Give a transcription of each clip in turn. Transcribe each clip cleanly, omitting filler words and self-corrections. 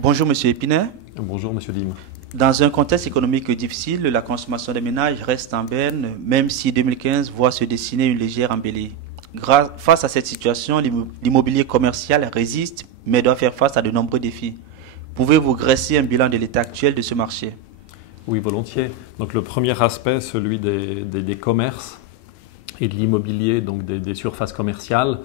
Bonjour Monsieur Épinay. Bonjour Monsieur Lim. Dans un contexte économique difficile, la consommation des ménages reste en berne, même si 2015 voit se dessiner une légère embellie. Face à cette situation, l'immobilier commercial résiste, mais doit faire face à de nombreux défis. Pouvez-vous dresser un bilan de l'état actuel de ce marché? Oui, volontiers. Donc le premier aspect, celui des commerces et de l'immobilier, donc des surfaces commerciales.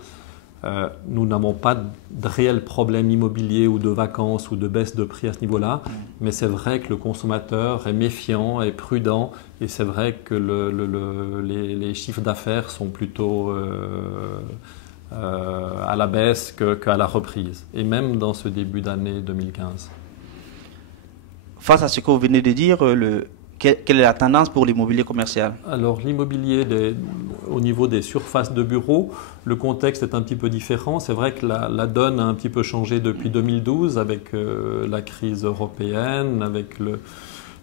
Nous n'avons pas de réel problème immobilier ou de vacances ou de baisse de prix à ce niveau-là, mais c'est vrai que le consommateur est méfiant, est prudent, et c'est vrai que les chiffres d'affaires sont plutôt à la baisse qu'à la reprise, et même dans ce début d'année 2015. Face à ce que vous venez de dire, quelle est la tendance pour l'immobilier commercial? Alors l'immobilier, au niveau des surfaces de bureaux, le contexte est un petit peu différent. C'est vrai que la donne a un petit peu changé depuis 2012 avec la crise européenne, avec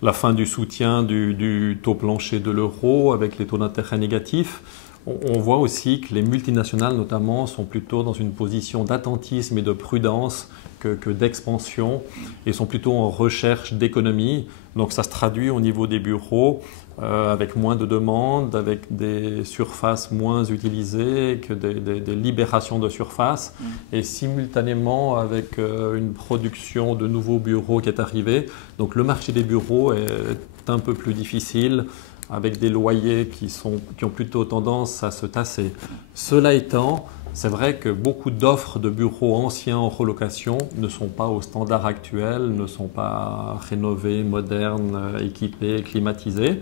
la fin du soutien du taux plancher de l'euro, avec les taux d'intérêt négatifs. On voit aussi que les multinationales notamment sont plutôt dans une position d'attentisme et de prudence que d'expansion et sont plutôt en recherche d'économie. Donc ça se traduit au niveau des bureaux avec moins de demandes, avec des surfaces moins utilisées, que des libérations de surface et simultanément avec une production de nouveaux bureaux qui est arrivée. Donc le marché des bureaux est un peu plus difficile, avec des loyers qui ont plutôt tendance à se tasser. Cela étant, c'est vrai que beaucoup d'offres de bureaux anciens en relocation ne sont pas au standard actuel, ne sont pas rénovés, modernes, équipés, climatisés.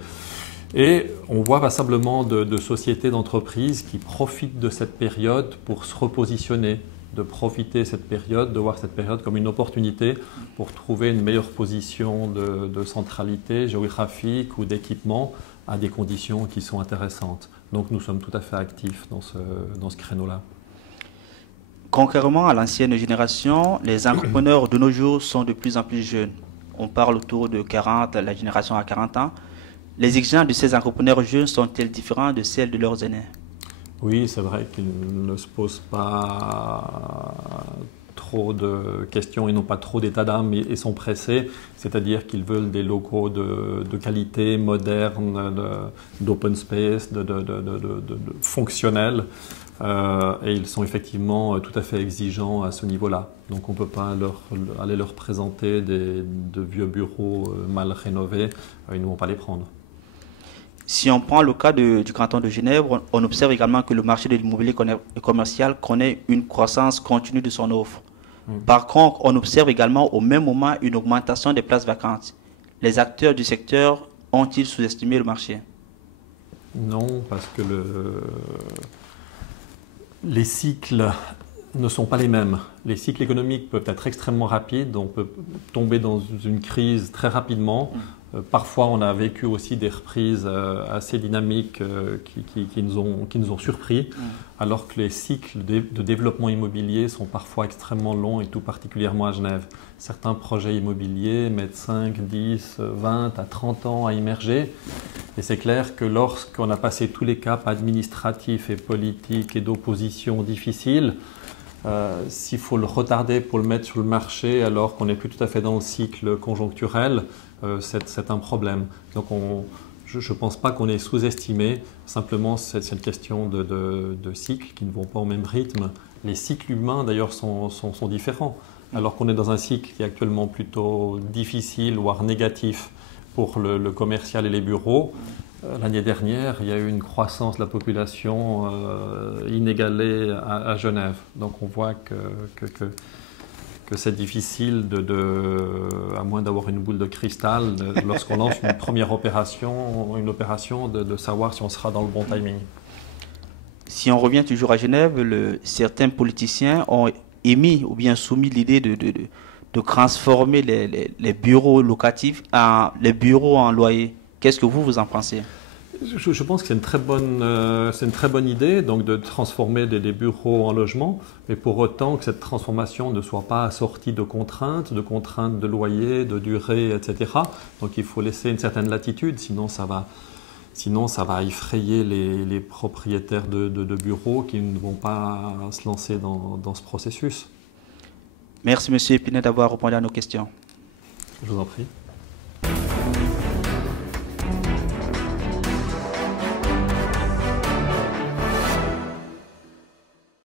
Et on voit passablement de sociétés, d'entreprises qui profitent de cette période pour se repositionner, de profiter de cette période, de voir cette période comme une opportunité pour trouver une meilleure position de centralité géographique ou d'équipement à des conditions qui sont intéressantes. Donc nous sommes tout à fait actifs dans ce créneau-là. Contrairement à l'ancienne génération, les entrepreneurs de nos jours sont de plus en plus jeunes. On parle autour de 40, la génération à 40 ans. Les exigences de ces entrepreneurs jeunes sont-elles différentes de celles de leurs aînés? Oui, c'est vrai qu'ils ne se posent pas trop de questions, ils n'ont pas trop d'état d'âme et sont pressés, c'est-à-dire qu'ils veulent des locaux de qualité, modernes, d'open space, de fonctionnels. Et ils sont effectivement tout à fait exigeants à ce niveau-là. Donc on ne peut pas aller leur présenter de vieux bureaux mal rénovés, ils ne vont pas les prendre. Si on prend le cas du canton de Genève, on observe également que le marché de l'immobilier commercial connaît une croissance continue de son offre. Par contre, on observe également au même moment une augmentation des places vacantes. Les acteurs du secteur ont-ils sous-estimé le marché? Non, parce que les cycles ne sont pas les mêmes. Les cycles économiques peuvent être extrêmement rapides, on peut tomber dans une crise très rapidement. Parfois, on a vécu aussi des reprises assez dynamiques qui nous ont surpris, alors que les cycles de développement immobilier sont parfois extrêmement longs et tout particulièrement à Genève. Certains projets immobiliers mettent 5, 10, 20 à 30 ans à immerger. Et c'est clair que lorsqu'on a passé tous les caps administratifs et politiques et d'opposition difficiles, s'il faut le retarder pour le mettre sur le marché alors qu'on n'est plus tout à fait dans le cycle conjoncturel, c'est un problème. Donc je ne pense pas qu'on est sous-estimé, simplement c'est une question de cycles qui ne vont pas au même rythme. Les cycles humains d'ailleurs sont différents. Alors qu'on est dans un cycle qui est actuellement plutôt difficile, voire négatif pour le commercial et les bureaux, l'année dernière, il y a eu une croissance de la population inégalée à Genève. Donc on voit que c'est difficile, à moins d'avoir une boule de cristal, lorsqu'on lance une première opération, de savoir si on sera dans le bon timing. Si on revient toujours à Genève, certains politiciens ont émis ou bien soumis l'idée de transformer les bureaux locatifs les bureaux en loyer. Qu'est-ce que vous en pensez? Je pense que c'est une très bonne idée donc de transformer des bureaux en logements, mais pour autant que cette transformation ne soit pas assortie de contraintes de loyer, de durée, etc. Donc il faut laisser une certaine latitude, sinon ça va effrayer les propriétaires de bureaux qui ne vont pas se lancer dans ce processus. Merci, Monsieur Epinet, d'avoir répondu à nos questions. Je vous en prie.